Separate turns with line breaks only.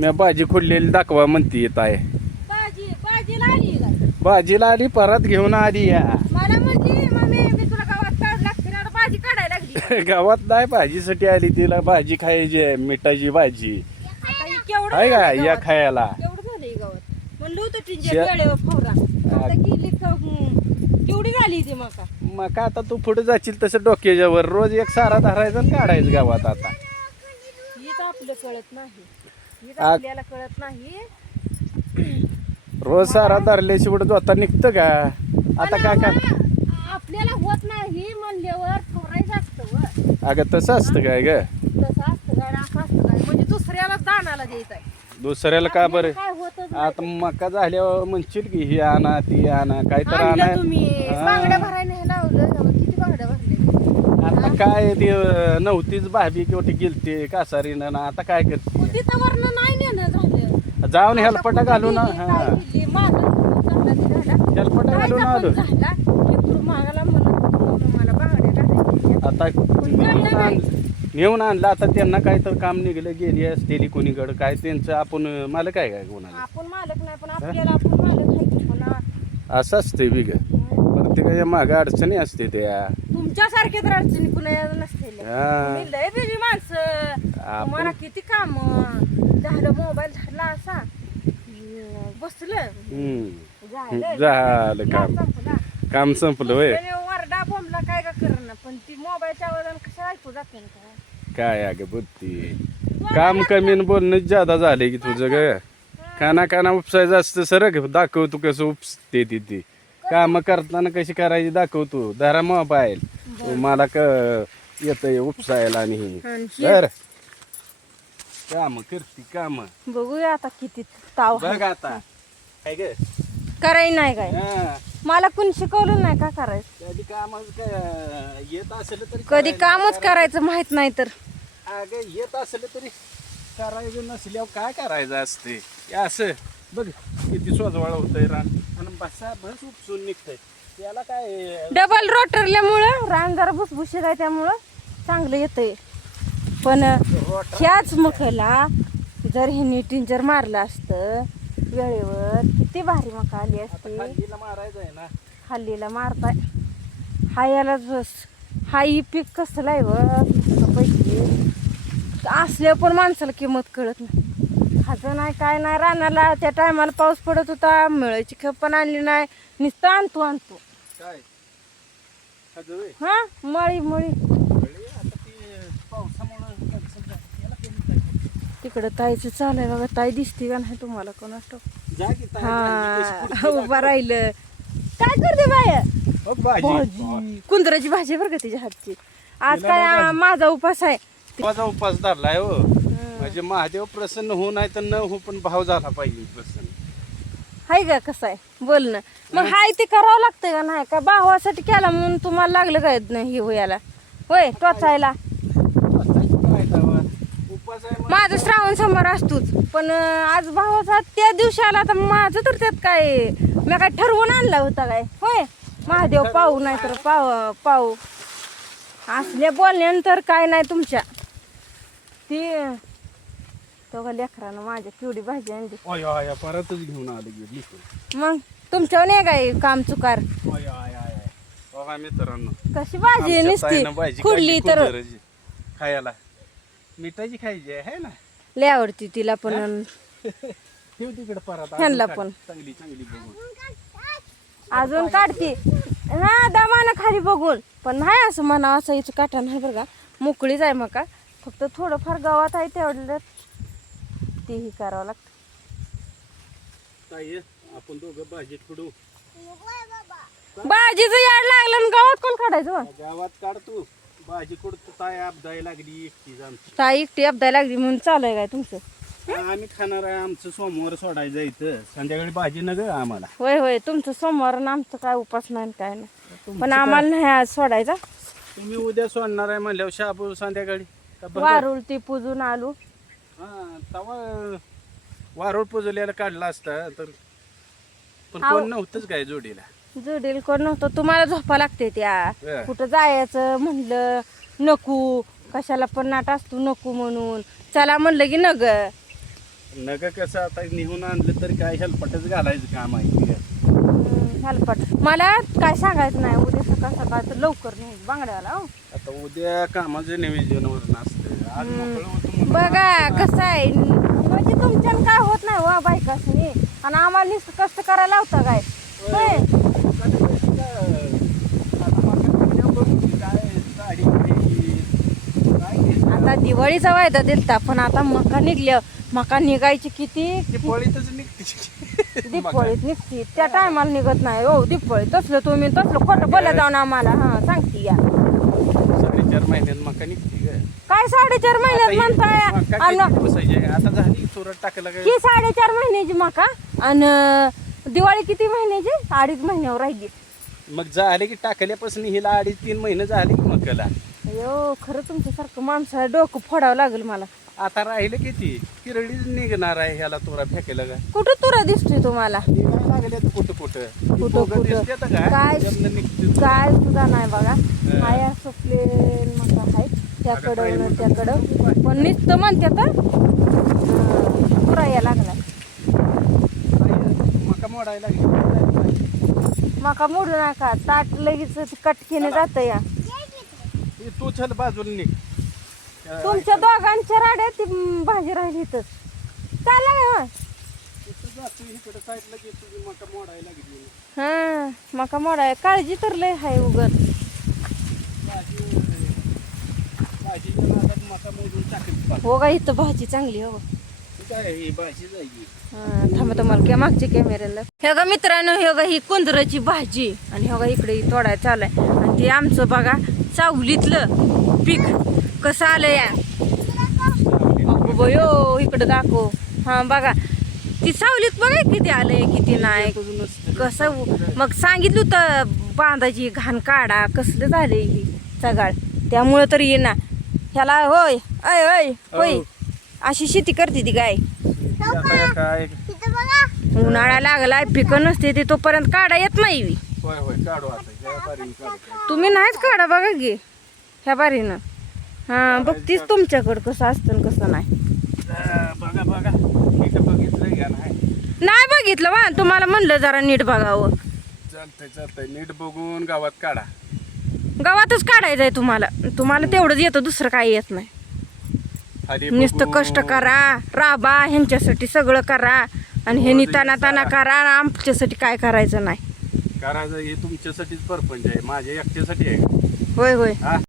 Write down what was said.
मी भाजी खोडलेली दाखवा म्हणते येत आहे.
भाजी भाजीला आली का?
भाजीला आली परत घेऊन आली या.
मला म्हणली मम्मी मी तुला गावात काढ लागते ना आता भाजी काढायला लागली.
गावात नाही भाजीसाठी आली तिला भाजी खायची आहे मिठाची भाजी.
आता ही केवढं
आहे का
झालंय
या
गावात?
खायला?
केवढं झालंय गावात? म्हणलं होतं टिंजा
शे-
वेळेवर फवरा आता गेली का? हम्म, केवढी झाली ती मका?
मग का आता तू पुढे जाशील तसं डोक्याच्या वर रोज एक सारा धरायचा आणि काढायचं गावात आता.
हीच आपलं कळत नाही. हीच
आ-
आपल्याला कळत नाही.
रोज सारा धरल्याशिवाय जोता निघतं का? आता काय काय?
आपल्याला होत नाही म्हणल्यावर फवरायचं असतं व.
अगं तसं असतं काय ग?
तसं असतं काय? आणि असं असतं काय? म्हणजे दुसऱ्याला दानाला द्यायचं आहे.
दुसऱ्याला का बरं?
आपल्याला काय होतच
आता मका झाल्यावर म्हणशील की ही आणा ती आणा काय तर
आणलं
आणा.
तुम्ही. बांगड्या भरायला हे लावलं तेव्हा किती बांगड्या भरले
आता काय ते नव्हतीच भाभी केवढी गेलते कासारीनं ना आता काय करते?
तिथं वरनं नाही नेणं झालं.
जाऊन हेलपटा घालून हा.
ते झाला.
हेलपटा घालून आलो.
पण झाला. लेकरू मागाला म्हणत होतं, "मम्मी, मला बांगड्या घालायच्या."
आता नेऊन आण- नेऊन आणलं. आता त्यांना काय तर काम निघलं गेली असतेली कोणीकडं. काय त्यांचं आपण मला काय काय कोणाला?
आपण मालक नाही पण आपल्याला आपण मालक आहे की आ-
असं असते बिग. प्रत्येकाच्या मागं अडचणी असते त्या.
तुमच्यासारखे तर अडचणी कुणा नसते
हा.
तुम्ही लय बिजी माणसं.
आपण-
तुम्हाला किती काम झालं मोबाईल धरला असा. बसलं.
हम्म.
झालं.
झालं काम.
संपला.
काम संपलं वय
त्याने वरडा बोंबला काय का करणं. पण ती मोबाईलच्या आवाजानं कसं ऐकू जाते ना काय?
काय अगं बुद्धी. काम कमी आणि बोलणं ज्यादा झाले की तुझं ग. काना काना उपसायचं असतं सरक. दाखव तू कसं उपसते ती ती. काम करताना कशी करायची दाखव तू. धरा मोबाईल मला क येत उपसायला आणि हे.
आणि हे-
तर काम करती काम.
बघूया आता किती ताव आहे.
बघ आता. काय ग.
कराय नाही काय?
हा.
मला कुणी शिकवलं नाही का करायचं?
कधी काम येत असेल तरी
कधी
करायला-
कामच करायचं माहीत नाही तर.
अगं येत असलं तरी करायचं नसल्यावर काय करायचं असते? हे असं. बघ किती सोजवाळ होतंय रान. आणि बसा बस उपसून निघतंय. त्याला काय
डबल रोटरल्यामुळं रान जरा भुसभुशीत आहे त्यामुळं चांगलं येतंय. पण ह्याच मकला जर ह्यांनी टिंचर मारलं असतं वेळेवर किती भारी मका आली असती.
खाल्लीला मारायचं आहे ना.
हल्लीला मारताय. हा याला जस हा ही पीक कसलं आहे असल्या पण माणसाला किंमत कळत नाही. खायचं नाही काय नाही रानाला त्या टायमाला पाऊस पडत होता मिळायची खप पण आणली नाही नुसतं आणतो आणतो.
काय? खाजं होय.
हा मळी मळी.
कळली आता ती पावसामुळं cancel झाली. याला कमी काय?
तिकडं ताईचं चालू आहे बघा. ताई दिसते का नाही तुम्हाला? कोणास ठाऊक?
जा की ताई, भाजी कशी
हा उभा राहिलं. काय करते बाय.
हो, भाजी.
कुंदराची भाजी बरं का तिच्या हातची. आज काय आ, माझा उपास आहे.
माझा उपास धरलाय हो. म्हणजे महादेव प्रसन्न होऊ नाही तर न हो पण भाव झाला पाहिजे प्रसन्न.
हाय का कसं आहे? बोल ना. मग हाय ते करावं लागतंय का नाही? का भावासाठी केला म्हणून तुम्हाला लागलं काय नाही हे होयाला? होय टोचायला.
काय तवा? उपास आहे मग.
माझं श्रावण समोर असतोच पण अं, आज भावाचा त्या दिवशी आला तर माझं तर त्यात काय मी काय ठरवून आणला होता काय? होय महादेव पाहू नाही तर पाव पाहू. असल्या बोलल्यानंतर काय नाही तुमच्या. ती तो का लेकरानं माझ्या केवढी भाजी आणली.
परतच घेऊन आलो.
मग तुमच्यावर नाही काय काम चुकार.
बघा मित्रांनो.
कशी भाजी
आमच्या
नसती?
ताईनं भाजी
खुडली
काढली
तर.
कुंदराची. खायला. मिठाची खायची आहे है ना?
लय आवडती तिला पण.
ठेव तिकडे परत
ह्यांना
अजून
पण.
काढ. चांगली चांगली बघून.
अजून काढते. हा दमानं खाली बघून. पण नाही असं म्हणा असं याचं काटा नाही बरं का. मोकळीच आहे मग का फक्त थोडंफार गावात आहे तेवढं. तेही करावं लागतं.
ताई आपण दोघं भाजी खुडू.
भाजीचं याड लागलं आणि गावात कोण काढायचं बा?
गावात काढ तू. भाजी कुडत ताय आपदाय लागली एकटीच आमची
ताई एकटी अपदाय लागली म्हणून चालू आहे काय तुमचं?
आम्ही खाणार आहे आमचं सोमवार सोडायचं इथं. संध्याकाळी भाजी न ग आम्हाला.
होय होय तुमचं सोमवार आणि आमचं काय उपास नाही आणि काय नाही. पण? आम्हाला नाही आज सोडायचा.
तुम्ही उद्या सोडणार आहे म्हणल्यावर शाबू संध्याकाळी. का बंद?
वारुळ ती पूजून आलो.
हा तवा वारोळ पुजल्याला काढला असता तर पण. कोण नव्हतंच काय जोडीला.
जोडील कोण नव्हतं. तुम्हाला झोपा लागते त्या. कुठं जायचं म्हणलं नको. कशाला पण नाट असतो नको म्हणून. चला म्हणलं की नग.
नग कसं आता निहून आणलं तर काय हेलपटच घालायचं काम आहे?
हेलपाट. मला काय सांगायचं नाही. उद्या सकाळ सकाळ तर लवकर नाही बांगड्याला हो.
आता उद्या कामाचं मोकळं होतं म्हणून
बघा कसं आहे? म्हणजे तुमच्यानं काय होत नाही वा बायकासनी आणि आम्हाला नुसतं कष्ट करायला लावता काय? होय. आता दिवाळीचा वायदा दिलता पण आता मका निघल्या. मका निघायची किती?
दिपवळीतच निघते.
दिपवळीत निघती. त्या टायमाला निघत नाही हो दिपवळी तसलं तुम्ही तसलं खोटं बोलत जाऊन आम्हाला. हा सांगते या.
साडेचार महिन्यात मका निघते ग.
काय साडेचार महिन्यात म्हणताय? आणि?
आता झाली काय?
ही साडेचार महिन्याची मका. आणि दिवाळी किती महिन्याची? अडीच महिन्यावर राहिली.
मग झाले की टाकल्यापासून हिला अडीच तीन महिने झाले की मकाला.
अयो खरं तुमच्यासारखं माणसाला डोकं फोडावं लागेल मला.
आता राहिलं किती? किरडीच निघणार आहे ह्याला तोरा फेकायला का?
कुठं तुरा दिसतोय तुम्हाला?
निघायला कुठं कुठं?
कुठं
दोघं
कुठं?
दिसतात?
काय
त्यातनं निघते.
काय सुद्धा नाही बघा. हाय असं प्लेन मका आहे. त्याकडं न त्याकडं पण नुसतं म्हणते तर तुरा या लागला
मका मोडायला लागली.
मका मोडू नका. ताट लगेच कटकीने जात या.
तू चल बाजूला निघ.
तुमच्या दोघांच्या राड्या ती भाजी राहिली इथंच काय
लागली
हा मका मोडाय काळजी तर लय हाय उगत.
मका टाकली.
हो का इथं भाजी चांगली हो.
ही
हा, थांबा तुम्हाला क्या मागच्या कॅमेऱ्याला हे का मित्रांनो हे का ही कुंदराची भाजी. आणि हे का इकडे ही तोडाय चालू आहे. आणि ते आमचं बघा चावलीतलं पीक कसं आलं या बयो इकडं दाखव. हा बघा. ती सावलीत बघा किती आलंय किती नाही. कसं मग सांगितलं तर बांधाची घाण काढा. कसलं झालंय ही सगाळ. त्यामुळं तर ये ना. ह्याला होय अय अय होय.
हो.
अशी शेती करते ती गाय.
काय
उन्हाळा लागलाय पिकं नसते ते तोपर्यंत काढा येत नाही बी.
होय होय काढू आता. या बारीने काढू.
तुम्ही नाहीच काढा बघा की ह्या बारीनं. हा बघतीच तुमच्याकडं कसं असतं आणि कसं नाही.
बघा बघा. मी तर बघितलं घ्या नाही?
नाही बघितलं वा तुम्हाला म्हणलं जरा नीट बघावं.
चालतंय चालतंय. नीट बघून गावात काढा.
गावातच काढायचंय तुम्हाला. तुम्हाला तेवढंच येतं दुसरं काही येत नाही. नुसतं. कष्ट करा राबा ह्यांच्यासाठी सगळं करा आणि ह्यांनी ताना ताना करा आणि आमच्यासाठी काय करायचं नाही.
करायचं हे तुमच्यासाठीच परपंच आहे माझ्या एकट्यासाठी आहे.
होय होय.
हा?